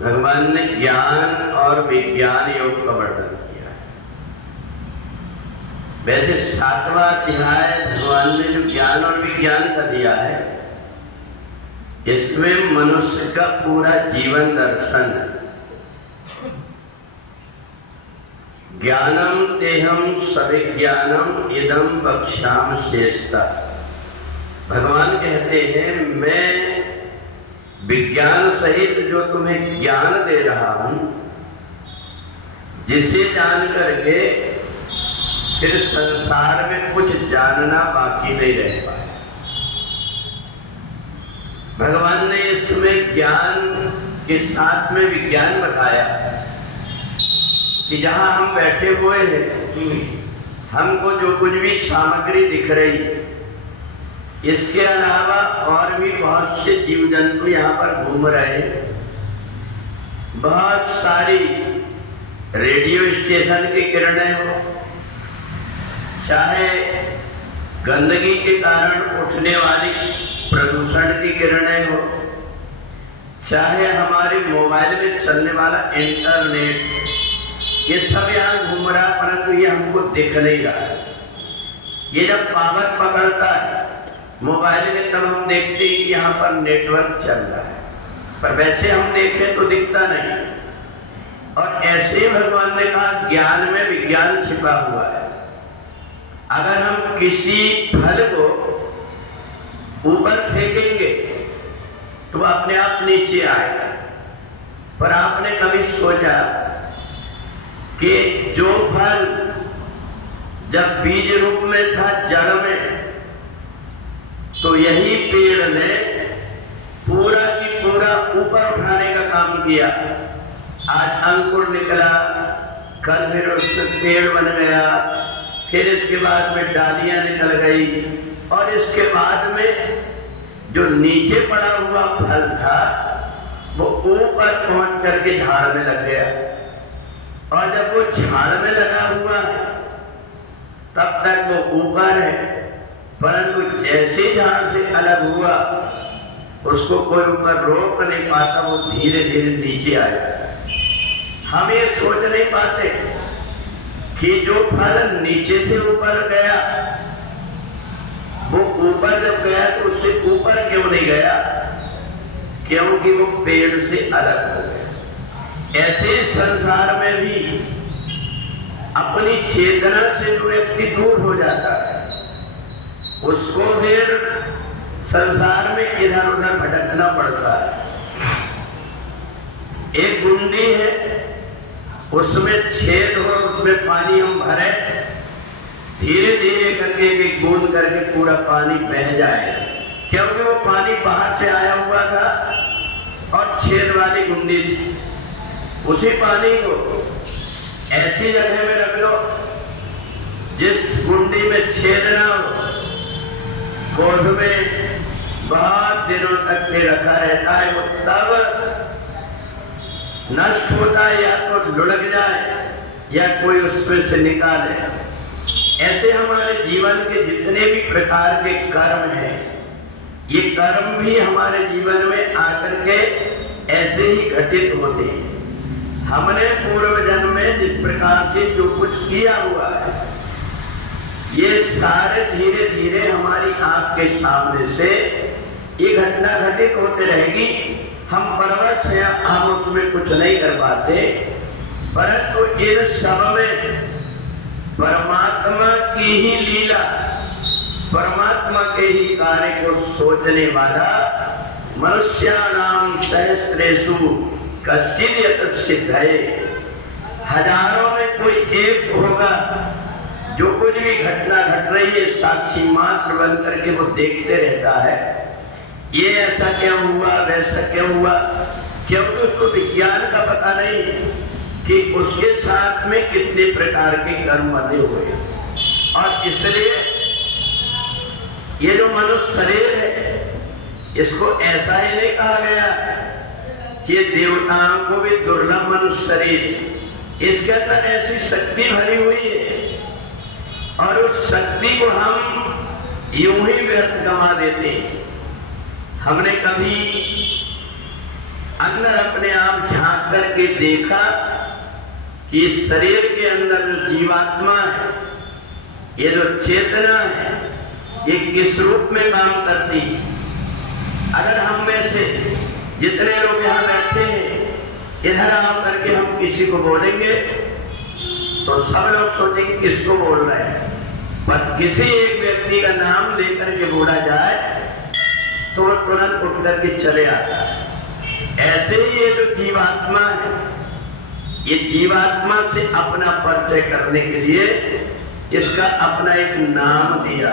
भगवान ने ज्ञान और विज्ञान योग का वर्णन किया है। वैसे 7वां अध्याय भगवान ने जो ज्ञान और विज्ञान का दिया है, इसमें मनुष्य का पूरा जीवन दर्शन है। ज्ञानम तेहम सविज्ञानम इदम बक्ष्याम शेषता। भगवान कहते हैं मैं विज्ञान सहित जो तुम्हें ज्ञान दे रहा हूं, जिसे जान करके फिर संसार में कुछ जानना बाकी नहीं रह पाए। भगवान ने इसमें ज्ञान के साथ में विज्ञान बताया कि जहां हम बैठे हुए हैं, हमको जो कुछ भी सामग्री दिख रही, इसके अलावा और भी बहुत से जीव जंतु यहाँ पर घूम रहे हैं। बहुत सारी रेडियो स्टेशन की किरणें हो, चाहे गंदगी के कारण उठने वाली प्रदूषण की किरणें हो, चाहे हमारे मोबाइल में चलने वाला इंटरनेट, ये सब यहाँ घूम रहा, परंतु ये हमको दिख नहीं रहा है। ये जब पावर पकड़ता है मोबाइल में, तब हम देखते हैं कि यहाँ पर नेटवर्क चल रहा है, पर वैसे हम देखें तो दिखता नहीं। और ऐसे ही भगवान ने कहा ज्ञान में विज्ञान छिपा हुआ है। अगर हम किसी फल को ऊपर फेंकेंगे तो अपने आप नीचे आएगा, पर आपने कभी सोचा कि जो फल जब बीज रूप में था जड़ में, तो यही पेड़ ने पूरा की पूरा ऊपर उठाने का काम किया। आज अंकुर निकला, कल फिर उसमें पेड़ बन गया, फिर इसके बाद में डालियां निकल गई, और इसके बाद में जो नीचे पड़ा हुआ फल था वो ऊपर पहुंच करके झाड़ में लग गया। और जब वो झाड़ में लगा हुआ है तब तक वो ऊपर है, परंतु जैसे झाड़ से अलग हुआ उसको कोई ऊपर रोक नहीं पाता, वो धीरे धीरे नीचे आया। हम ये सोच नहीं पाते कि जो फल नीचे से ऊपर गया, वो ऊपर जब गया तो उससे ऊपर क्यों नहीं गया? क्योंकि वो पेड़ से अलग हो गया। ऐसे संसार में भी अपनी चेतना से जो व्यक्ति दूर हो जाता है, उसको फिर संसार में इधर उधर भटकना पड़ता है। एक गुंडी है, उसमें छेद हो, उसमें पानी हम भरे, धीरे धीरे करके एक बूंद करके पूरा पानी बह जाएगा, क्योंकि वो पानी बाहर से आया हुआ था और छेद वाली गुंडी थी। उसी पानी को ऐसी जगह में रख लो जिस गुंडी में छेद ना हो, गोद में बहुत दिनों तक के रखा रहता है, वो तब नष्ट होता है, या तो लुढ़क जाए या कोई उसमें से निकाले। ऐसे हमारे जीवन के जितने भी प्रकार के कर्म हैं, ये कर्म भी हमारे जीवन में आकर के ऐसे ही घटित होते हैं। हमने पूर्व जन्म में जिस प्रकार से जो कुछ किया हुआ है, ये सारे धीरे धीरे हमारी आंख के सामने से ये घटना घटित होते रहेगी। हम परवश हैं, हम उसमें कुछ नहीं कर पाते, परंतु इन सब में परमात्मा की ही लीला, परमात्मा के ही कार्य को सोचने वाला मनुष्याणाम सहस्रेषु कश्चित् यतः सिद्धये। हजारों में कोई एक होगा जो कुछ भी घटना घट रही है, साक्षी मात्र बन करके वो देखते रहता है, ये ऐसा क्यों हुआ, वैसा क्यों हुआ, क्योंकि उसको विज्ञान का पता नहीं कि उसके साथ में कितने प्रकार के कर्म बंधे हुए हैं। और इसलिए ये जो मनुष्य शरीर है, इसको ऐसा ही नहीं कहा गया कि देवताओं को भी दुर्लभ मनुष्य शरीर, इसके अंदर ऐसी शक्ति भरी हुई है, और उस शक्ति को हम यूं ही व्यर्थ गंवा देते हैं। हमने कभी अंदर अपने आप झांक करके देखा कि इस शरीर के अंदर जो जीवात्मा है, ये जो चेतना है, ये किस रूप में काम करती है। अगर हम में से जितने लोग यहाँ बैठे हैं, इधर आ करके हम किसी को बोलेंगे तो सब लोग सोचेंगे किसको बोल रहे हैं, पर किसी एक व्यक्ति का नाम लेकर के बोला जाए तो वो तुरंत उठ करके चले आता है। ऐसे ही ये जो जीवात्मा है, ये जीवात्मा से अपना परिचय करने के लिए इसका अपना एक नाम दिया,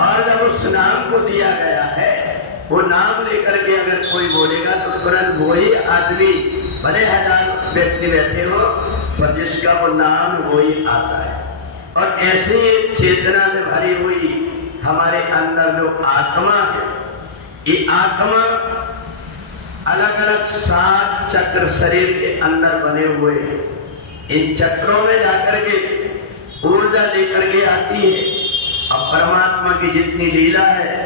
और जब उस नाम को दिया गया है, वो नाम लेकर के अगर कोई बोलेगा तो तुरंत वही आदमी, भले 1000 व्यक्ति बैठे हो, पर जिसका वो नाम वही आता है। और ऐसे ही चेतना से भरी हुई हमारे अंदर जो आत्मा है, ये आत्मा अलग अलग 7 चक्र शरीर के अंदर बने हुए हैं। इन चक्रों में जाकर के ऊर्जा लेकर के आती है, और परमात्मा की जितनी लीला है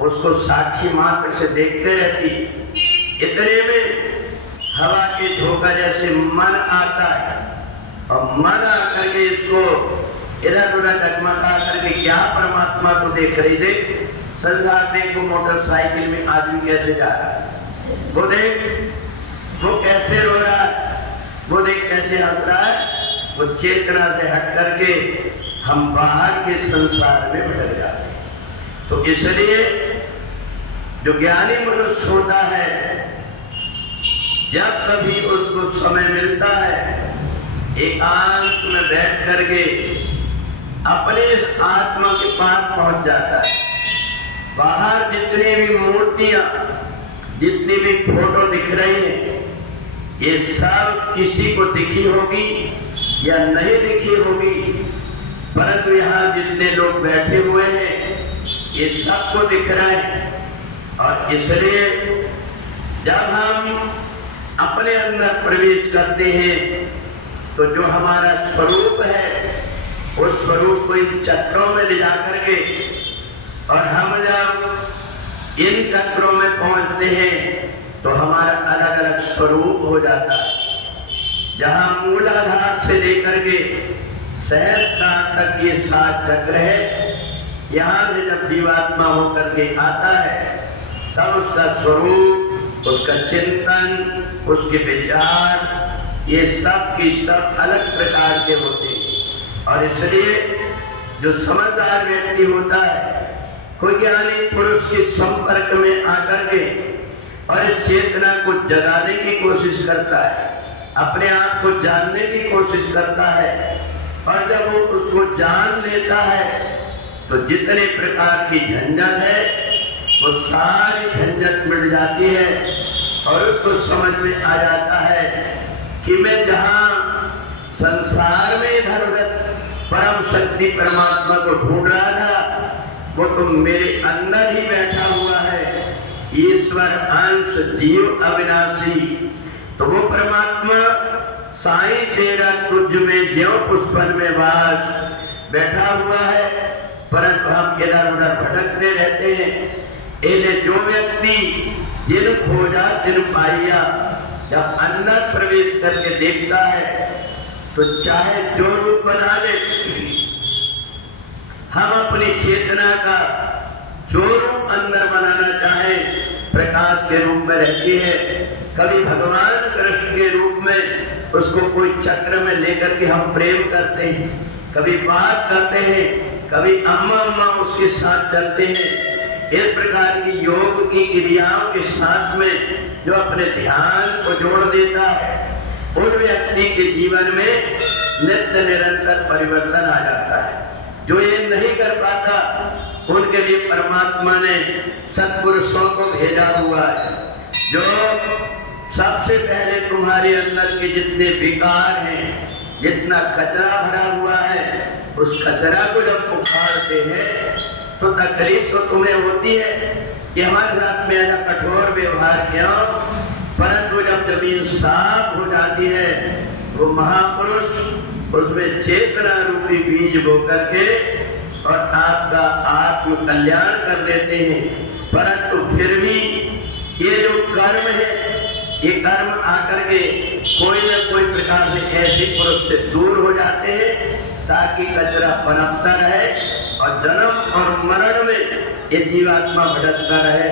उसको साक्षी मात्र से देखते रहती। इतने में हवा के झोंका जैसे मन आता है, और मन आकर के इसको इधर उधर डगमगा करके क्या परमात्मा को देख रही दे। संसार में को मोटरसाइकिल में आदमी कैसे जा रहा है, वो देख, वो कैसे रो रहा है, वो देख कैसे हंस रहा है। वो चेतना से हट करके हम बाहर के संसार में भटक जाते हैं। तो इसलिए जो ज्ञानी मनुष्य होता है, जब कभी उसको समय मिलता है, एकांत में बैठ करके अपने इस आत्मा के पास पहुंच जाता है। बाहर जितनी भी मूर्तियां, जितनी भी फोटो दिख रही है, ये सब किसी को दिखी होगी या नहीं दिखी होगी, परंतु यहाँ जितने लोग बैठे हुए हैं ये सबको दिख रहा है। और इसलिए जब हम अपने अंदर प्रवेश करते हैं तो जो हमारा स्वरूप है, उस स्वरूप को इन चक्रों में ले जाकर के, और हम जब इन चक्रों में पहुंचते हैं तो हमारा अलग अलग स्वरूप हो जाता है। जहां मूलाधार से लेकर के सहस्त्रार तक ये 7 चक्र है, यहाँ से जब जीवात्मा होकर के आता है, तब उसका स्वरूप, उसका चिंतन, उसके विचार, ये सब की सब अलग प्रकार के होते हैं। और इसलिए जो समझदार व्यक्ति होता है, कोई ज्ञानी पुरुष के संपर्क में आकर के और इस चेतना को जगाने की कोशिश करता है, अपने आप को जानने की कोशिश करता है, और जब वो उसको जान लेता है तो जितने प्रकार की झंझट है वो सारी झंझट मिट जाती है, और उसको समझ में आ जाता है कि मैं जहाँ संसार में इधर उधर परम शक्ति परमात्मा को ढूंढ रहा था, वो तो मेरे अंदर ही बैठा हुआ है, ईश्वर अंश जीव अविनाशी। तो वो परमात्मा साईं तेरा तुझ में ज्यों पुष्पन में वास बैठा हुआ है, परंतु हम इधर उधर भटकते रहते हैं। इन्हें जो व्यक्ति जिन खोजा जिन पाइया, जब अंदर प्रवेश करके देखता है तो चाहे जो रूप बना ले, हम अपनी चेतना का जो रूप अंदर बनाना चाहे, प्रकाश के रूप में रहती है। कभी भगवान कृष्ण के रूप में उसको कोई चक्र में लेकर के हम प्रेम करते हैं, कभी बात करते हैं, कभी अम्मा अम्मा उसके साथ चलते हैं। इस प्रकार की योग की क्रियाओं के साथ में जो अपने ध्यान को जोड़ देता है, उन व्यक्ति के जीवन में नित्य निरंतर परिवर्तन आ जाता है। जो ये नहीं कर पाता, उनके लिए परमात्मा ने सत्पुरुषों को भेजा हुआ है, जो सबसे पहले तुम्हारे अंदर के जितने विकार हैं, जितना कचरा भरा हुआ है, उस कचरा को जब उखाड़ते हैं तो तकलीफ तो तुम्हें होती है कि हमारे साथ में ऐसा कठोर व्यवहार क्यों, परंतु जब जमीन साफ हो जाती है, वो महापुरुष उसमें चेतना रूपी बीज बो करके और आपका आत्म कल्याण कर देते हैं। परंतु फिर भी ये जो कर्म है, ये कर्म आकर के कोई न कोई प्रकार से ऐसे पुरुष से दूर हो जाते हैं ताकि कचरा पनपता रहे और जन्म और मरण में ये जीवात्मा भटकता रहे।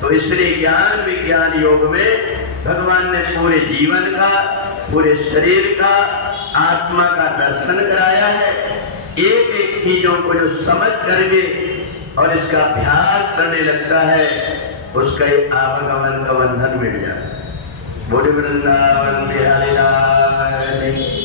तो इसलिए ज्ञान विज्ञान योग में भगवान ने पूरे जीवन का, पूरे शरीर का, आत्मा का दर्शन कराया है। एक एक चीजों को जो समझ करके और इसका अभ्यास करने लगता है उसका ये आवागमन का बंधन मिट जाता है। बोले वृंदावन बिहारी लाल की।